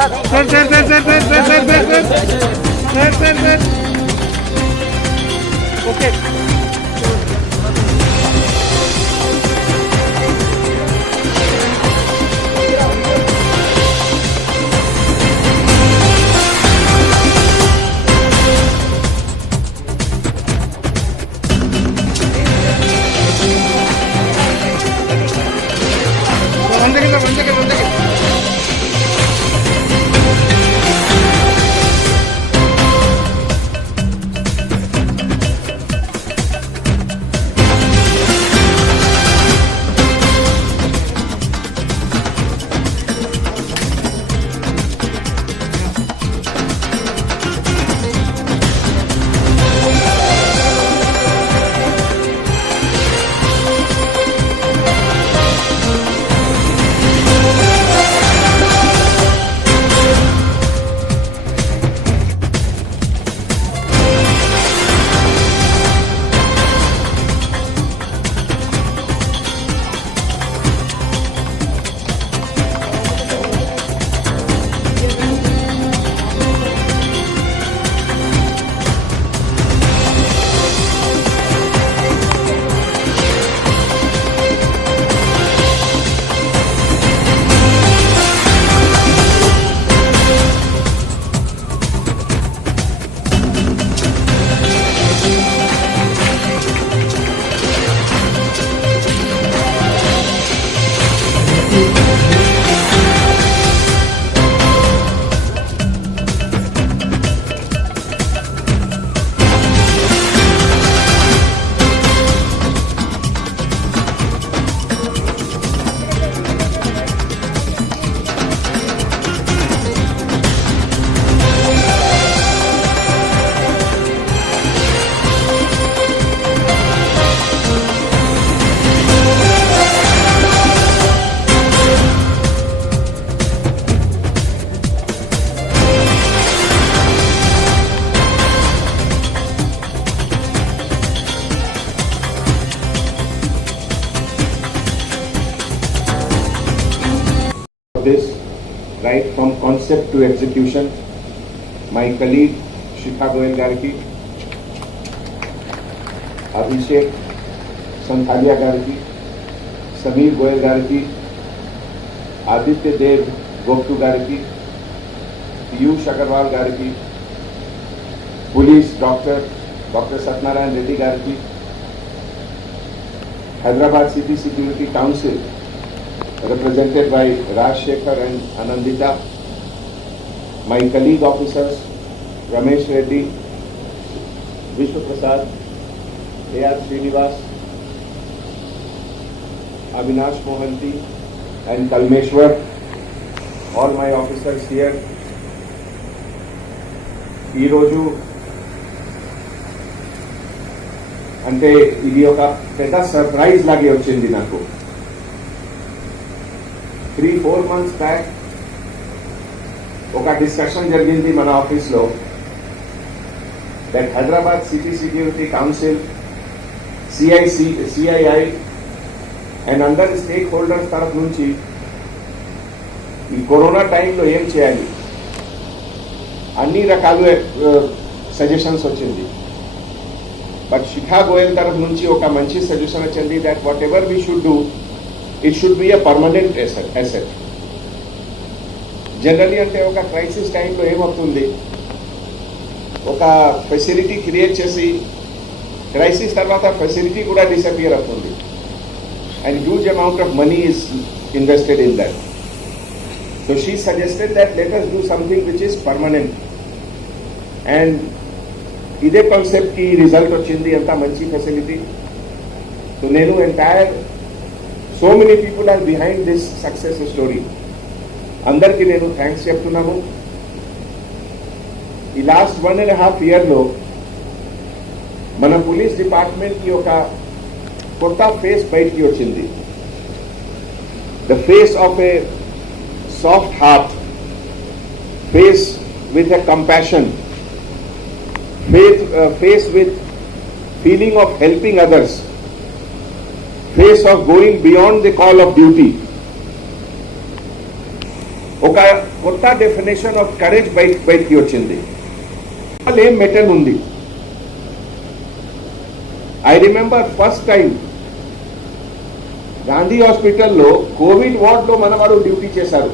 Sir okay one second. This right from concept to execution, my colleague Shikha Goyal Garki, Abhishek Santhalia Garki, Sameer Goyal Garki, Aditya Dev Goptu Garki, Piyush Agarwal Garki, Police Dr. Satnarayan Reddy Garki, Hyderabad City Security Council represented by Raj Shekhar and Anandita, my colleague officers Ramesh Reddy, Vishnu Prasad, A.R. Srinivas, Avinash Mohanty and Kalmeshwar, all my officers here. ఈ రోజు అంటే ఇది ఒక పెద్ద సర్ప్రైజ్ లాగే వచ్చింది నాకు. 3-4 months back ఒక డిస్కషన్ జరిగింది మన ఆఫీస్లో దట్ Hyderabad city security council CII and అందరి స్టేక్ హోల్డర్స్ తరఫు నుంచి ఈ కరోనా టైంలో ఏం చేయాలి అన్ని రకాల సజెషన్స్ వచ్చింది. బట్ శిఖా గోయల్ తరఫు నుంచి ఒక మంచి సజెషన్ వచ్చింది that what ever we should do it should be a permanent asset. Generally అంటే ఒక క్రైసిస్ టైంలో ఏమవుతుంది, ఒక ఫెసిలిటీ క్రియేట్ చేసి క్రైసిస్ తర్వాత ఫెసిలిటీ కూడా డిసపియర్ అవుతుంది and huge amount of money is invested in that. So she suggested that let us do something which is permanent. And ఇదే కాన్సెప్ట్కి రిజల్ట్ వచ్చింది, అంత మంచి ఫెసిలిటీ. సో నేను entire so many people are behind this success story. అందరికీ నేను థ్యాంక్స్ చెప్తున్నాను. ఈ లాస్ట్ 1.5 yearలో మన పోలీస్ డిపార్ట్మెంట్కి ఒక కొత్త ఫేస్ బయటికి వచ్చింది. The face of a soft heart, face with a compassion, face with feeling of helping others, face of going beyond the call of duty. Okay. కొత్త డెఫినేషన్ ఆఫ్ కరేజ్ బయటికి వచ్చింది. ఏం మెటల్ ఉంది. I remember first time Gandhi హాస్పిటల్లో కోవిడ్ వార్డులో మనవారు డ్యూటీ చేశారు.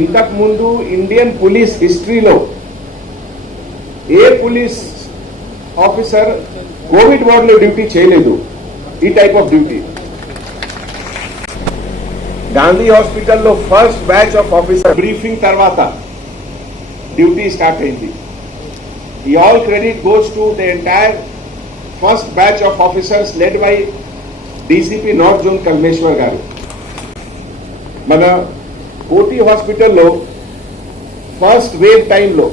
ఇంతకు ముందు ఇండియన్ పోలీస్ హిస్టరీలో ఏ పోలీస్ ఆఫీసర్ కోవిడ్ వార్డులో డ్యూటీ చేయలేదు. ఈ టైప్ ఆఫ్ డ్యూటీ గాంధీ హాస్పిటల్లో first batch of officer briefing తర్వాత డ్యూటీ స్టార్ట్ అయింది. ఈ all credit goes to the entire first batch of officers led by DCP north zone Kalmeshwar గారు. మన కోటి హాస్పిటల్లో ఫస్ట్ వేవ్ టైంలో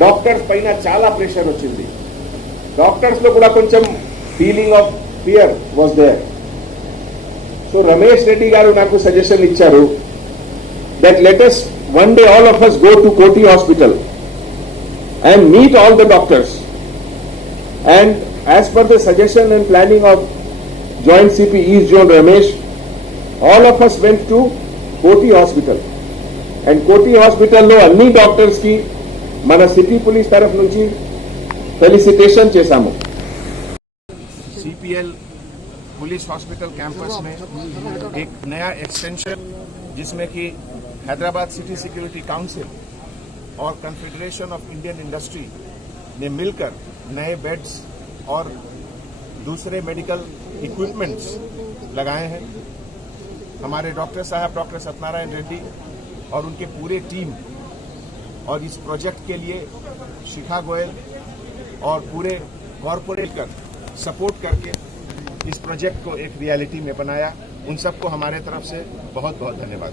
డాక్టర్స్ పైన చాలా ప్రెషర్ వచ్చింది. డాక్టర్స్ లో కూడా కొంచెం feeling of fear was there. So Ramesh Reddy గారు నాకు సజెషన్ ఇచ్చారు that let us one day all of us go to Koti hospital and meet all the doctors, and as per the suggestion and planning of Joint CP East Zone Ramesh, all of us went to Koti hospital, and Koti hospital లో అన్ని డాక్టర్స్ కి మన city police తరఫు నుంచి फेलिसिटेशन చేశాము. CPL police hospital campus में एक नया एक्सटेंशन जिसमें कि हैदराबाद सिटी सिक्योरिटी काउंसिल और कॉन्फेडरेशन ऑफ इंडियन इंडस्ट्री ने मिलकर नए बेड्स और दूसरे मेडिकल इक्विपमेंट्स लगाए हैं. हमारे डॉक्टर साहब डॉक्टर सत्यनारायण रेड्डी और उनके पूरे टीम और इस प्रोजेक्ट के लिए शिखा गोयल और पूरे कॉरपोरेट कर सपोर्ट करके इस प्रोजेक्ट को एक रियलिटी में बनाया. उन सबको हमारे तरफ से बहुत बहुत धन्यवाद.